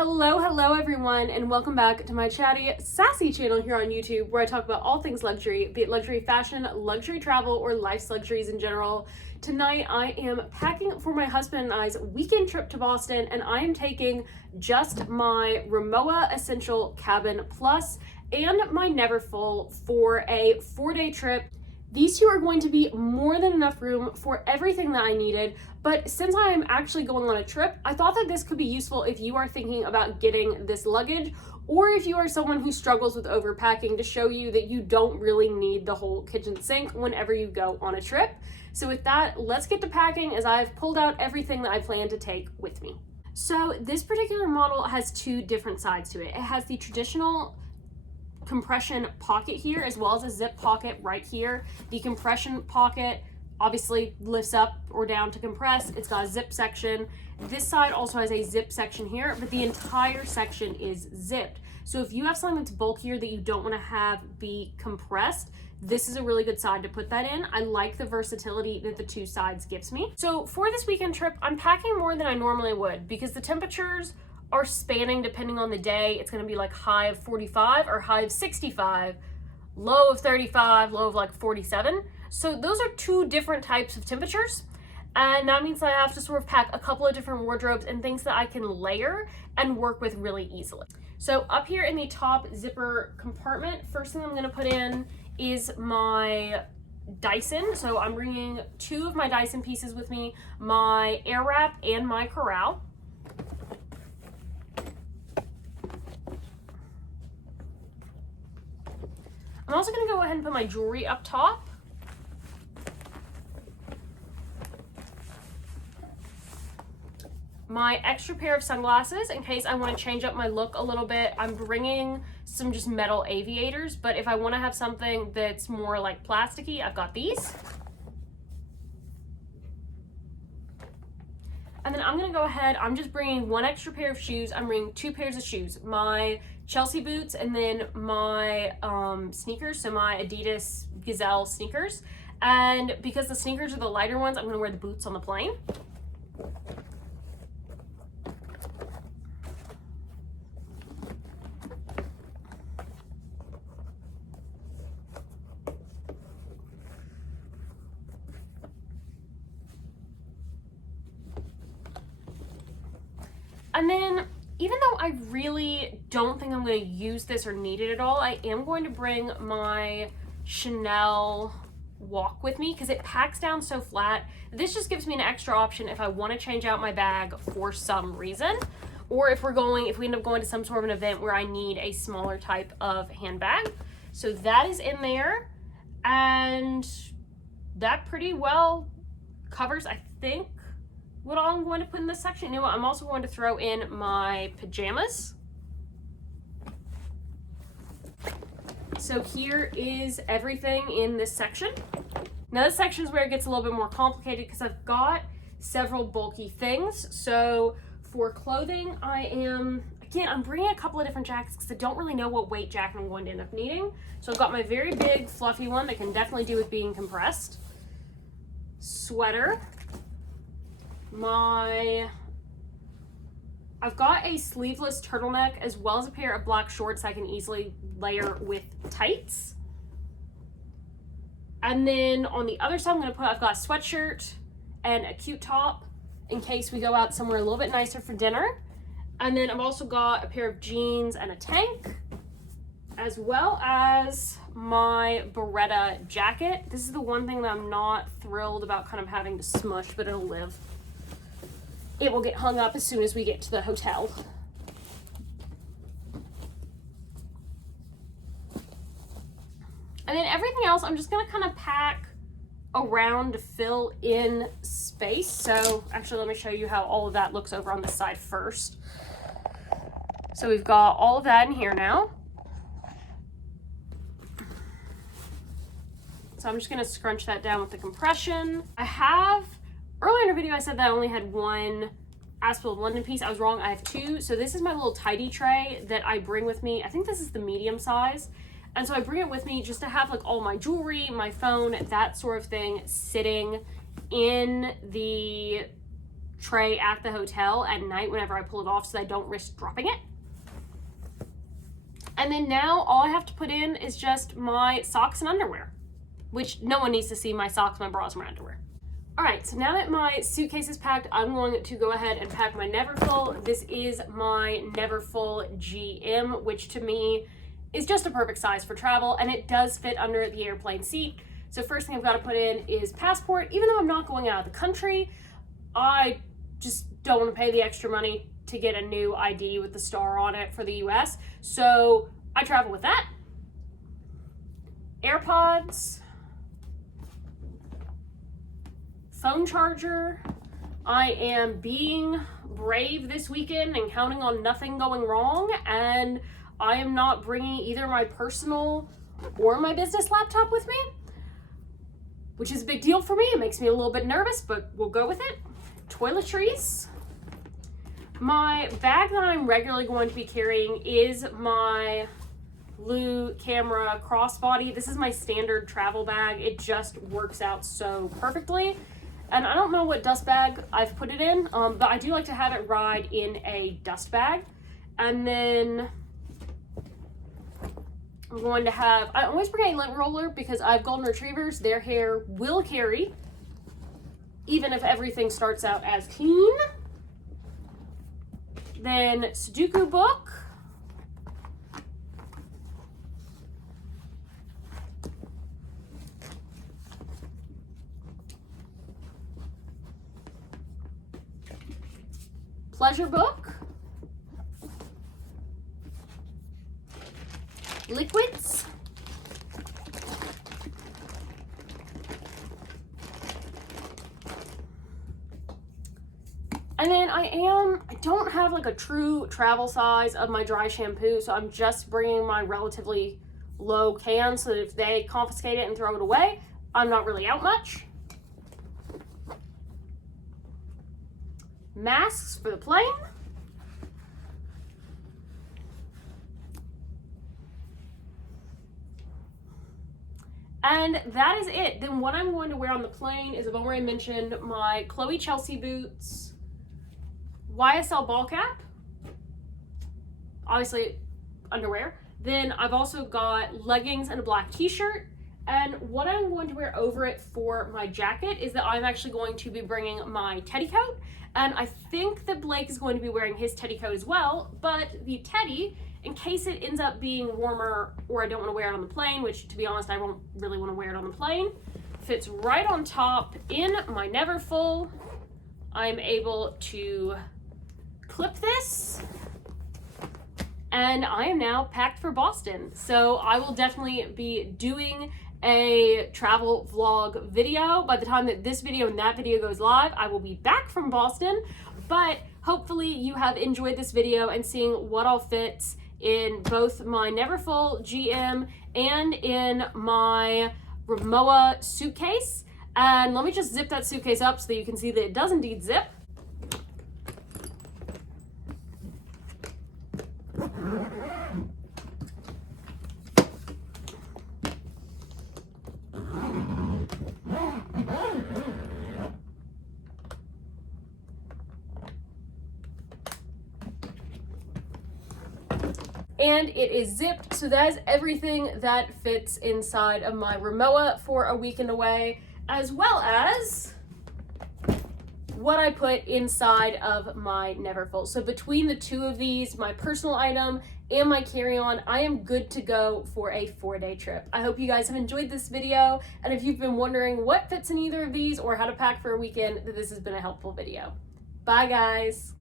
Hello everyone, and welcome back to my chatty, sassy channel here on YouTube, where I talk about all things luxury, be it luxury fashion, luxury travel, or life's luxuries in general. Tonight I am packing for my husband and I's weekend trip to Boston, and I am taking just my Rimowa Essential Cabin Plus and my Neverfull for a 4-day trip. These two are going to be more than enough room for everything that I needed, but since I am actually going on a trip, I thought that this could be useful if you are thinking about getting this luggage, or if you are someone who struggles with overpacking, to show you that you don't really need the whole kitchen sink whenever you go on a trip. So with that, let's get to packing, as I've pulled out everything that I plan to take with me. So this particular model has two different sides to it. It has the traditional compression pocket here, as well as a zip pocket right here. The compression pocket obviously lifts up or down to compress. It's got a zip section. This side also has a zip section here, but the entire section is zipped. So if you have something that's bulkier that you don't want to have be compressed, this is a really good side to put that in. I like the versatility that the two sides gives me. So for this weekend trip, I'm packing more than I normally would because the temperatures are spanning depending on the day. It's going to be like high of 45 or high of 65, low of 35, low of like 47. So those are two different types of temperatures. And that means that I have to sort of pack a couple of different wardrobes and things that I can layer and work with really easily. So up here in the top zipper compartment, first thing I'm going to put in is my Dyson. So I'm bringing two of my Dyson pieces with me, my Air Wrap and my Corral. I'm also going to go ahead and put my jewelry up top. My extra pair of sunglasses in case I want to change up my look a little bit. I'm bringing some just metal aviators, but if I want to have something that's more like plasticky, I've got these. And then I'm going to go ahead, I'm just bringing one extra pair of shoes. I'm bringing two pairs of shoes, my Chelsea boots and then my sneakers, so my Adidas Gazelle sneakers. And because the sneakers are the lighter ones, I'm going to wear the boots on the plane. And then, even though I really don't think I'm going to use this or need it at all, I am going to bring my Chanel walk with me because it packs down so flat. This just gives me an extra option if I want to change out my bag for some reason, or if we end up going to some sort of an event where I need a smaller type of handbag. So that is in there, and that pretty well covers, I think, what I'm going to put in this section. You know what? I'm also going to throw in my pajamas. So here is everything in this section. Now this section is where it gets a little bit more complicated because I've got several bulky things. So for clothing, I'm bringing a couple of different jackets because I don't really know what weight jacket I'm going to end up needing. So I've got my very big fluffy one that can definitely do with being compressed. Sweater. I've got a sleeveless turtleneck as well as a pair of black shorts I can easily layer with tights. And then on the other side, I've got a sweatshirt and a cute top in case we go out somewhere a little bit nicer for dinner. And then I've also got a pair of jeans and a tank, as well as my Beretta jacket. This is the one thing that I'm not thrilled about kind of having to smush, but it'll live. It will get hung up as soon as we get to the hotel. And then everything else, I'm just going to kind of pack around to fill in space. So actually, let me show you how all of that looks over on this side first. So we've got all of that in here now. So I'm just going to scrunch that down with the compression. Earlier in the video, I said that I only had one Aspel London piece. I was wrong. I have two. So this is my little tidy tray that I bring with me. I think this is the medium size. And so I bring it with me just to have like all my jewelry, my phone, that sort of thing sitting in the tray at the hotel at night whenever I pull it off so I don't risk dropping it. And then now all I have to put in is just my socks and underwear, which no one needs to see my socks, my bras, and my underwear. All right, so now that my suitcase is packed, I'm going to go ahead and pack my Neverfull. This is my Neverfull GM, which to me is just a perfect size for travel, and it does fit under the airplane seat. So first thing I've got to put in is passport. Even though I'm not going out of the country, I just don't want to pay the extra money to get a new ID with the star on it for the US. So I travel with that. AirPods, phone charger. I am being brave this weekend and counting on nothing going wrong, and I am not bringing either my personal or my business laptop with me, which is a big deal for me. It makes me a little bit nervous, but we'll go with it. Toiletries. My bag that I'm regularly going to be carrying is my Blue Camera crossbody. This is my standard travel bag. It just works out so perfectly. And I don't know what dust bag I've put it in, but I do like to have it ride in a dust bag. And then I'm going to have, I always bring a lint roller because I have golden retrievers. Their hair will carry, even if everything starts out as clean. Then Sudoku book. Pleasure book. Liquids. And then I don't have like a true travel size of my dry shampoo, so I'm just bringing my relatively low can so that if they confiscate it and throw it away, I'm not really out much. Masks for the plane. And that is it. Then what I'm going to wear on the plane is, I've already mentioned, my Chloe Chelsea boots, YSL ball cap, obviously underwear. Then I've also got leggings and a black t-shirt. And what I'm going to wear over it for my jacket is that I'm actually going to be bringing my teddy coat. And I think that Blake is going to be wearing his teddy coat as well, but the teddy, in case it ends up being warmer or I don't want to wear it on the plane, which to be honest, I won't really want to wear it on the plane, fits right on top in my Neverfull. I'm able to clip this, and I am now packed for Boston. So I will definitely be doing a travel vlog video. By the time that this video and that video goes live, I will be back from Boston, but hopefully you have enjoyed this video and seeing what all fits in both my Neverfull GM and in my Rimowa suitcase. And let me just zip that suitcase up so that you can see that it does indeed zip. And it is zipped, so that is everything that fits inside of my Rimowa for a weekend away, as well as what I put inside of my Neverfull. So between the two of these, my personal item and my carry-on, I am good to go for a 4-day trip. I hope you guys have enjoyed this video, and if you've been wondering what fits in either of these or how to pack for a weekend, that this has been a helpful video. Bye guys.